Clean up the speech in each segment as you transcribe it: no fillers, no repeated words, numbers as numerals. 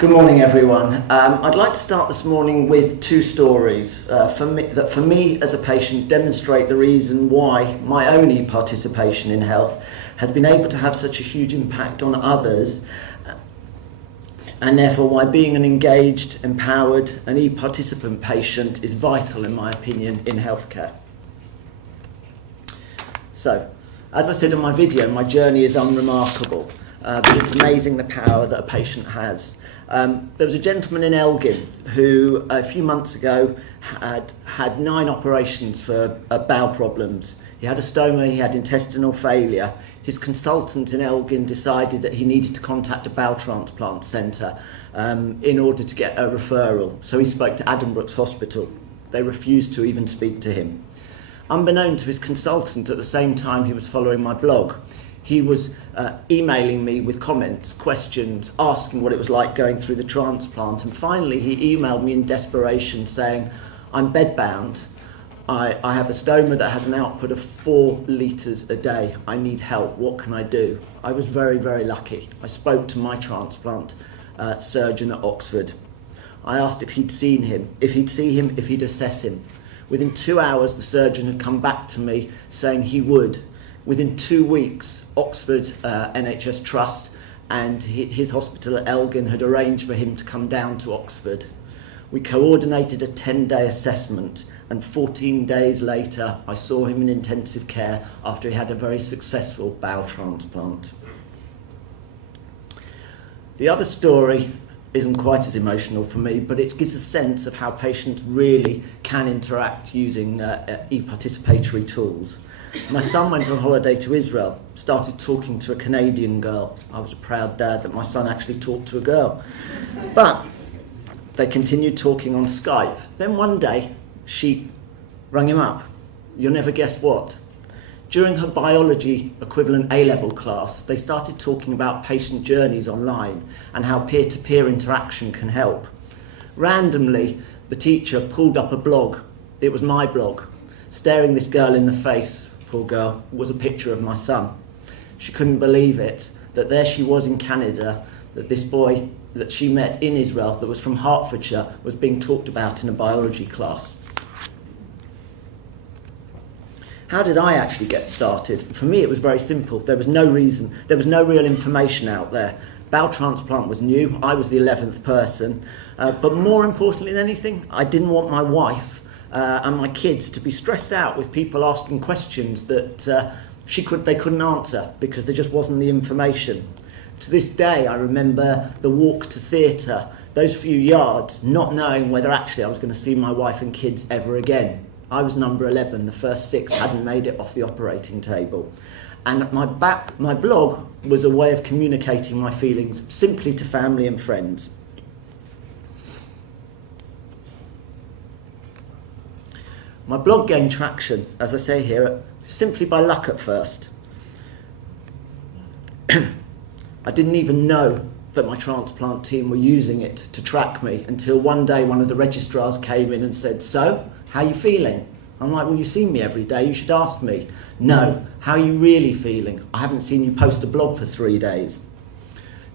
Good morning, everyone. I'd like to start this morning with two stories that for me as a patient demonstrate the reason why my own e-participation in health has been able to have such a huge impact on others, and therefore why being an engaged, empowered and e-participant patient is vital, in my opinion, in healthcare. So, as I said in my video, my journey is unremarkable, but it's amazing the power that a patient has. There was a gentleman in Elgin who a few months ago had 9 operations for bowel problems. He had a stoma, he had intestinal failure. His consultant in Elgin decided that he needed to contact a bowel transplant centre in order to get a referral. So he spoke to Addenbrooke's Hospital. They refused to even speak to him. Unbeknown to his consultant, at the same time he was following my blog, he was emailing me with comments, questions, asking what it was like going through the transplant. And finally, he emailed me in desperation saying, I'm bedbound. I have a stoma that has an output of 4 litres a day. I need help. What can I do? I was very, very lucky. I spoke to my transplant surgeon at Oxford. I asked if he'd seen him, if he'd assess him. Within 2 hours, the surgeon had come back to me saying he would. Within 2 weeks, Oxford NHS Trust and his hospital at Elgin had arranged for him to come down to Oxford. We coordinated a 10-day assessment, and 14 days later, I saw him in intensive care after he had a very successful bowel transplant. The other story isn't quite as emotional for me, but it gives a sense of how patients really can interact using e-participatory tools. My son went on holiday to Israel, started talking to a Canadian girl. I was a proud dad that my son actually talked to a girl. But they continued talking on Skype. Then one day, she rang him up. You'll never guess what. During her biology equivalent A-level class, they started talking about patient journeys online and how peer-to-peer interaction can help. Randomly, the teacher pulled up a blog. It was my blog. Staring this girl in the face, poor girl, was a picture of my son. She couldn't believe it, that there she was in Canada, that this boy that she met in Israel, that was from Hertfordshire, was being talked about in a biology class. How did I actually get started? For me, it was very simple. There was no reason, there was no real information out there. Bowel transplant was new, I was the 11th person, but more importantly than anything, I didn't want my wife and my kids to be stressed out with people asking questions that they couldn't answer because there just wasn't the information. To this day, I remember the walk to theatre, those few yards, not knowing whether actually I was going to see my wife and kids ever again. I was number 11, the first 6 hadn't made it off the operating table. And my blog was a way of communicating my feelings simply to family and friends. My blog gained traction, as I say here, simply by luck at first. I didn't even know that my transplant team were using it to track me until one day one of the registrars came in and said, so, how are you feeling? I'm like, well, you see me every day, you should ask me. No, how are you really feeling? I haven't seen you post a blog for 3 days.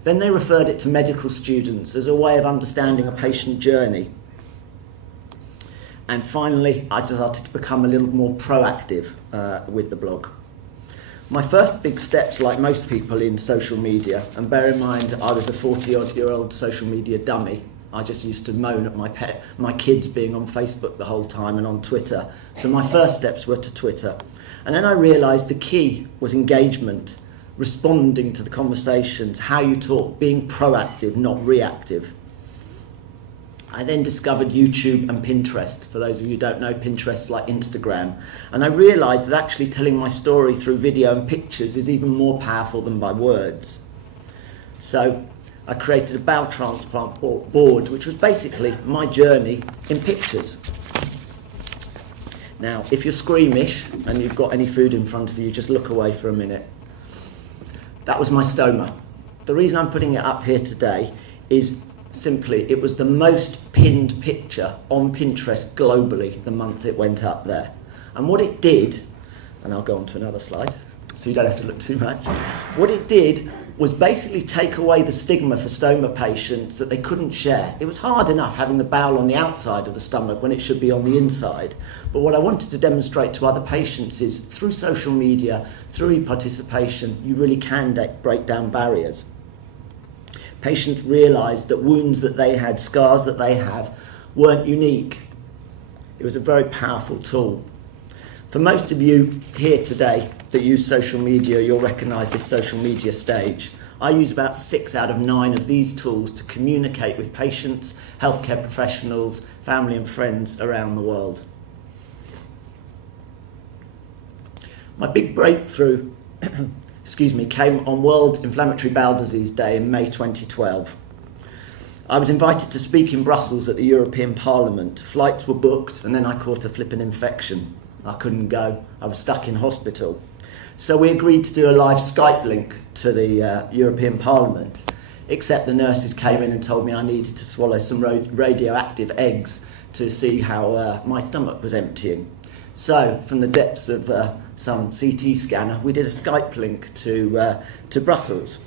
Then they referred it to medical students as a way of understanding a patient journey. And finally, I started to become a little more proactive with the blog. My first big steps, like most people in social media, and bear in mind I was a 40-odd-year-old social media dummy. I just used to moan at my kids being on Facebook the whole time and on Twitter. So my first steps were to Twitter. And then I realised the key was engagement, responding to the conversations, how you talk, being proactive, not reactive. I then discovered YouTube and Pinterest. For those of you who don't know, Pinterest is like Instagram. And I realised that actually telling my story through video and pictures is even more powerful than by words. So I created a bowel transplant board, which was basically my journey in pictures. Now, if you're squeamish and you've got any food in front of you, just look away for a minute. That was my stoma. The reason I'm putting it up here today is simply, it was the most pinned picture on Pinterest globally the month it went up there. And what it did, and I'll go on to another slide, so you don't have to look too much. What it did was basically take away the stigma for stoma patients that they couldn't share. It was hard enough having the bowel on the outside of the stomach when it should be on the inside. But what I wanted to demonstrate to other patients is through social media, through e-participation, you really can break down barriers. Patients realised that wounds that they had, scars that they have, weren't unique. It was a very powerful tool. For most of you here today that use social media, you'll recognise this social media stage. I use about 6 out of 9 of these tools to communicate with patients, healthcare professionals, family and friends around the world. My big breakthrough came on World Inflammatory Bowel Disease Day in May 2012. I was invited to speak in Brussels at the European Parliament. Flights were booked and then I caught a flipping infection. I couldn't go. I was stuck in hospital. So we agreed to do a live Skype link to the European Parliament, except the nurses came in and told me I needed to swallow some radioactive eggs to see how my stomach was emptying. So from the depths of some CT scanner, we did a Skype link to Brussels.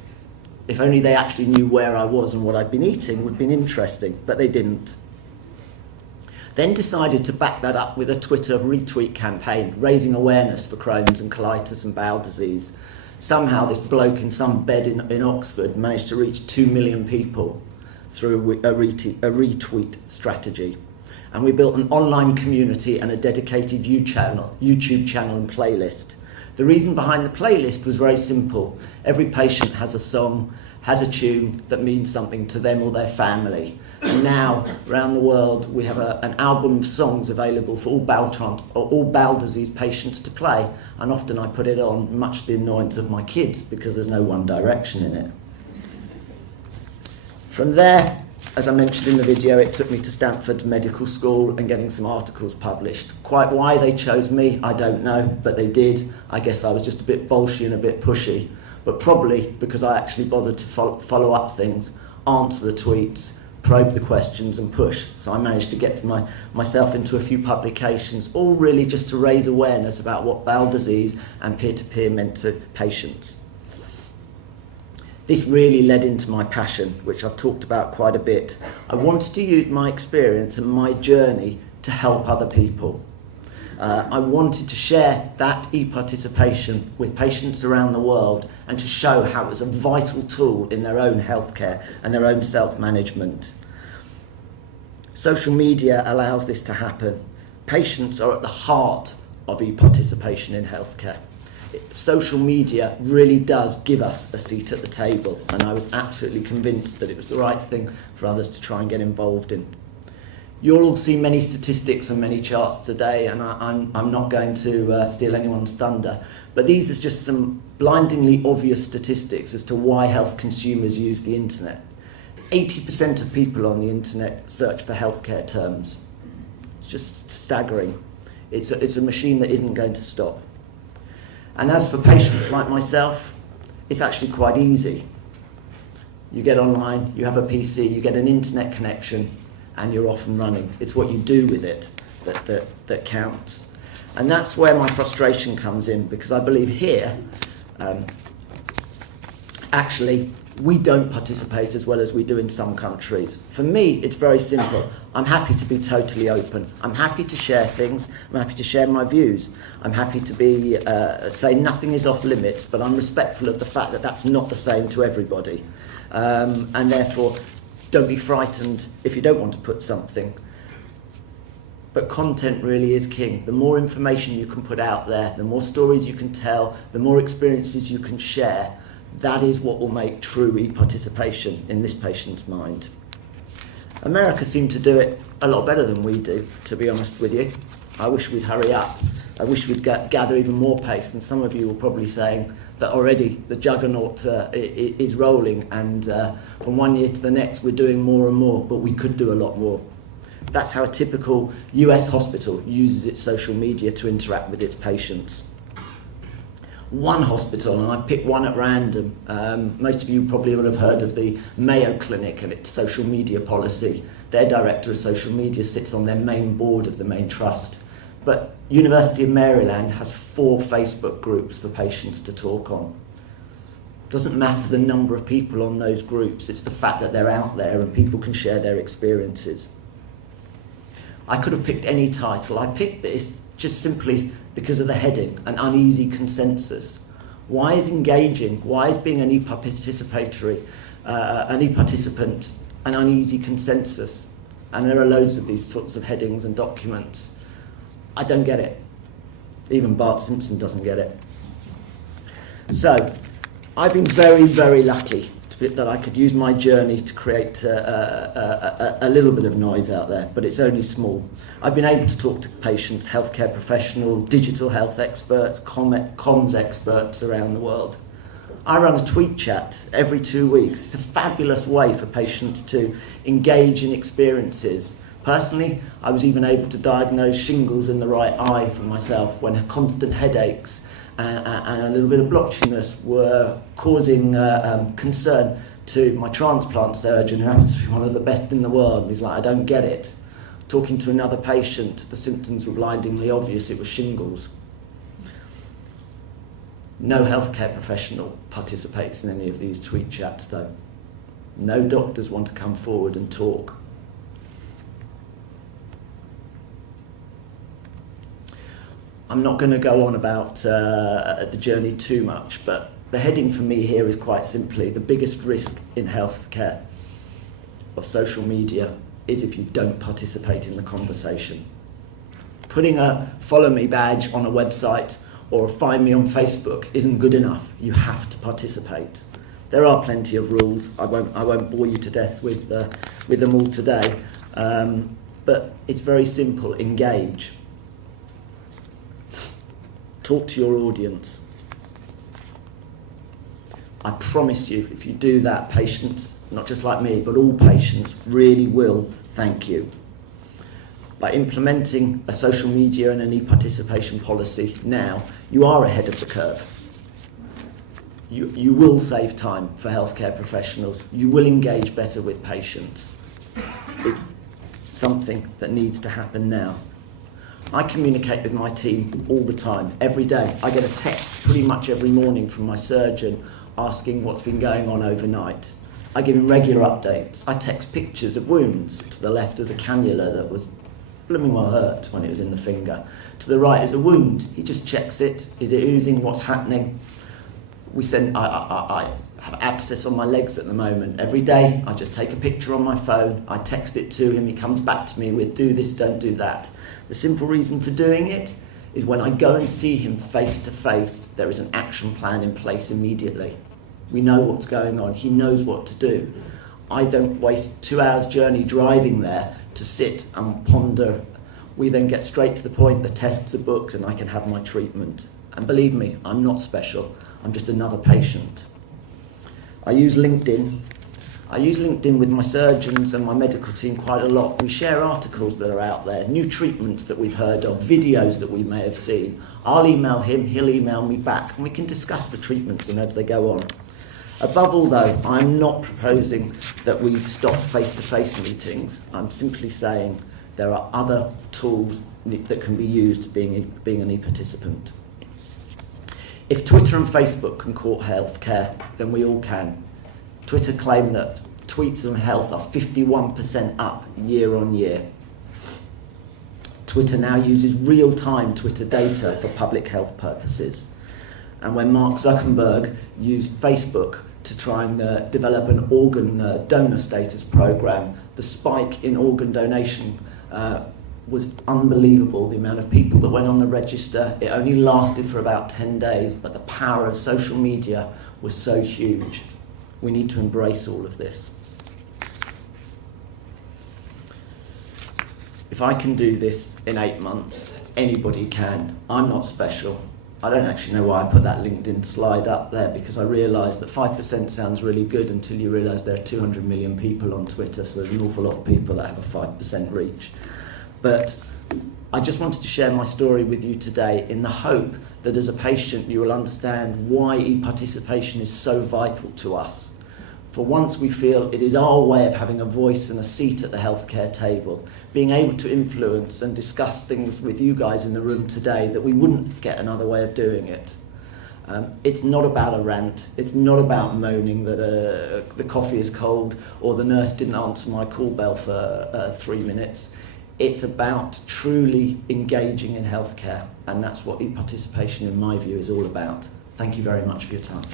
If only they actually knew where I was and what I'd been eating would have been interesting, but they didn't. Then decided to back that up with a Twitter retweet campaign, raising awareness for Crohn's and colitis and bowel disease. Somehow this bloke in some bed in Oxford managed to reach 2 million people through a retweet strategy. And we built an online community and a dedicated YouTube channel and playlist. The reason behind the playlist was very simple. Every patient has a song, has a tune that means something to them or their family. And now, around the world, we have an album of songs available for all bowel disease patients to play. And often I put it on, much to the annoyance of my kids, because there's no one direction in it. From there, as I mentioned in the video, it took me to Stanford Medical School and getting some articles published. Quite why they chose me, I don't know, but they did. I guess I was just a bit bolshy and a bit pushy, but probably because I actually bothered to follow up things, answer the tweets, probe the questions and push. So I managed to get myself into a few publications, all really just to raise awareness about what bowel disease and peer-to-peer meant to patients. This really led into my passion, which I've talked about quite a bit. I wanted to use my experience and my journey to help other people. I wanted to share that e-participation with patients around the world and to show how it was a vital tool in their own healthcare and their own self-management. Social media allows this to happen. Patients are at the heart of e-participation in healthcare. Social media really does give us a seat at the table, and I was absolutely convinced that it was the right thing for others to try and get involved in. You'll all see many statistics and many charts today, and I'm not going to steal anyone's thunder, but these are just some blindingly obvious statistics as to why health consumers use the internet. 80% of people on the internet search for healthcare terms. It's just staggering. It's a machine that isn't going to stop. And as for patients like myself, it's actually quite easy. You get online, you have a PC, you get an internet connection, and you're off and running. It's what you do with it that counts. And that's where my frustration comes in, because I believe here, actually, we don't participate as well as we do in some countries. For me, it's very simple. I'm happy to be totally open. I'm happy to share things. I'm happy to share my views. I'm happy to say nothing is off limits, but I'm respectful of the fact that that's not the same to everybody. And therefore, don't be frightened if you don't want to put something. But content really is king. The more information you can put out there, the more stories you can tell, the more experiences you can share, that is what will make true e-participation in this patient's mind. America seem to do it a lot better than we do, to be honest with you. I wish we'd hurry up. I wish we'd gather even more pace, and some of you are probably saying that already the juggernaut is rolling, and from one year to the next we're doing more and more, but we could do a lot more. That's how a typical US hospital uses its social media to interact with its patients. One hospital, and I picked one at random, most of you probably would have heard of the Mayo Clinic and its social media policy. Their director of social media sits on their main board of the main trust. but University of Maryland has 4 Facebook groups for patients to talk on. Doesn't matter the number of people on those groups, it's the fact that they're out there and people can share their experiences. I could have picked any title. I picked this just simply because of the heading, an uneasy consensus. Why is engaging, why is being an e-participatory, an e-participant, an uneasy consensus? And there are loads of these sorts of headings and documents. I don't get it. Even Bart Simpson doesn't get it. So, I've been very, very lucky that I could use my journey to create a little bit of noise out there, but it's only small. I've been able to talk to patients, healthcare professionals, digital health experts, comms experts around the world. I run a tweet chat every 2 weeks. It's a fabulous way for patients to engage in experiences. Personally, I was even able to diagnose shingles in the right eye for myself when constant headaches and a little bit of blotchiness were causing concern to my transplant surgeon, who happens to be one of the best in the world. He's like, I don't get it. Talking to another patient, the symptoms were blindingly obvious, it was shingles. No healthcare professional participates in any of these tweet chats though. No doctors want to come forward and talk. I'm not going to go on about the journey too much, but the heading for me here is quite simply the biggest risk in healthcare of social media is if you don't participate in the conversation. Putting a follow me badge on a website or find me on Facebook isn't good enough. You have to participate. There are plenty of rules. I won't bore you to death with them all today, but it's very simple. Engage. Talk to your audience. I promise you, if you do that, patients, not just like me, but all patients really will thank you. By implementing a social media and an e-participation policy now, you are ahead of the curve. You will save time for healthcare professionals. You will engage better with patients. It's something that needs to happen now. I communicate with my team all the time, every day. I get a text pretty much every morning from my surgeon asking what's been going on overnight. I give him regular updates. I text pictures of wounds. To the left is a cannula that was blooming well hurt when it was in the finger. To the right is a wound. He just checks it. Is it oozing? What's happening? I have abscess on my legs at the moment. Every day I just take a picture on my phone. I text it to him. He comes back to me with do this, don't do that. The simple reason for doing it is when I go and see him face to face, there is an action plan in place immediately. We know what's going on. He knows what to do. I don't waste 2 hours journey driving there to sit and ponder. We then get straight to the point, the tests are booked and I can have my treatment. And believe me, I'm not special. I'm just another patient. I use LinkedIn. With my surgeons and my medical team quite a lot. We share articles that are out there, new treatments that we've heard of, videos that we may have seen. I'll email him, he'll email me back, and we can discuss the treatments and as they go on. Above all though, I'm not proposing that we stop face-to-face meetings. I'm simply saying there are other tools that can be used being an e-participant. If Twitter and Facebook can court healthcare, then we all can. Twitter claim that tweets on health are 51% up year on year. Twitter now uses real-time Twitter data for public health purposes. And when Mark Zuckerberg used Facebook to try and develop an organ donor status program, the spike in organ donation was unbelievable, the amount of people that went on the register. It only lasted for about 10 days, but the power of social media was so huge. We need to embrace all of this. If I can do this in 8 months, anybody can. I'm not special. I don't actually know why I put that LinkedIn slide up there, because I realised that 5% sounds really good until you realise there are 200 million people on Twitter, so there's an awful lot of people that have a 5% reach. But I just wanted to share my story with you today in the hope that as a patient you will understand why e-participation is so vital to us. For once we feel it is our way of having a voice and a seat at the healthcare table, being able to influence and discuss things with you guys in the room today that we wouldn't get another way of doing it. It's not about a rant, it's not about moaning that the coffee is cold or the nurse didn't answer my call bell for 3 minutes. It's about truly engaging in healthcare, and that's what e-participation in my view is all about. Thank you very much for your time.